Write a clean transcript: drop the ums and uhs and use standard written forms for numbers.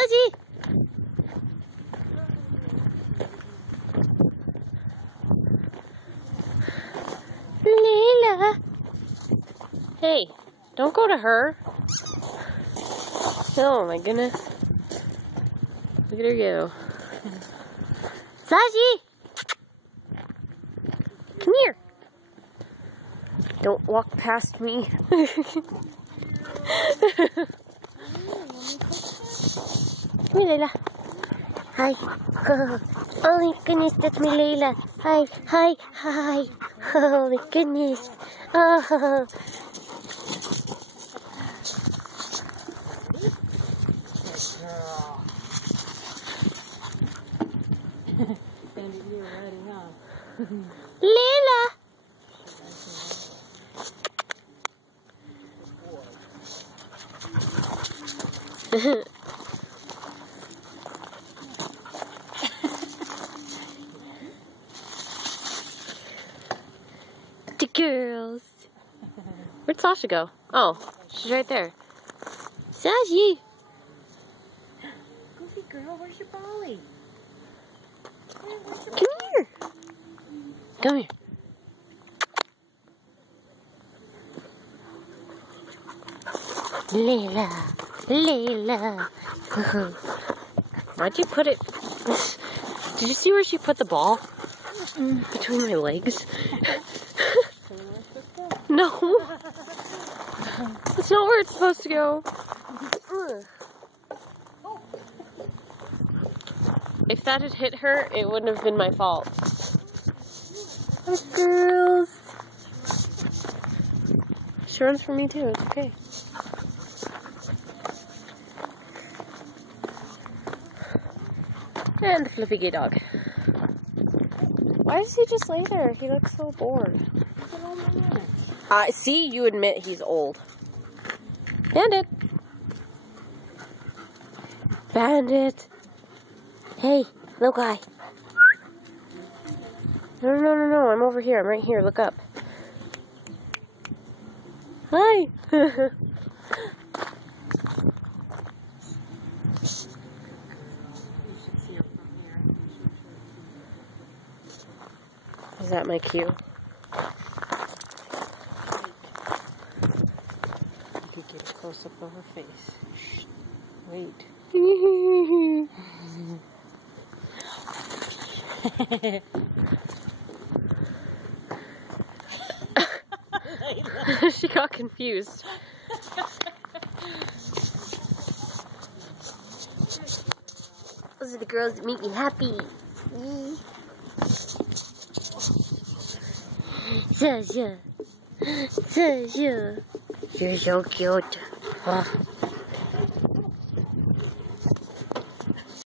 Saji! Layla! Hey, don't go to her. Oh my goodness. Look at her go. Saji! Come here. Don't walk past me. Come here, Layla. Hi. Oh my goodness, that's me, Layla. Hi, hi, hi. Oh my goodness. Oh. Layla. The girls. Where'd Sasha go? Oh, she's right there. Saji. Goofy girl, where's your bolly? Come here. Come here. Layla. Layla. Why'd you put it? Did you see where she put the ball? Between my legs? No. That's not where it's supposed to go. If that had hit her, it wouldn't have been my fault. Oh, girls. She runs for me too, it's okay. And the flippy gay dog. Why does he just lay there? He looks so bored. See, you admit he's old. Bandit! Bandit! Hey, little guy. No, I'm over here. I'm right here. Look up. Hi! Is that my cue? You can get a close-up of her face. Shh. Wait. She got confused. Those are the girls that make me happy. Sasha. Sasha. You're so cute. Oh.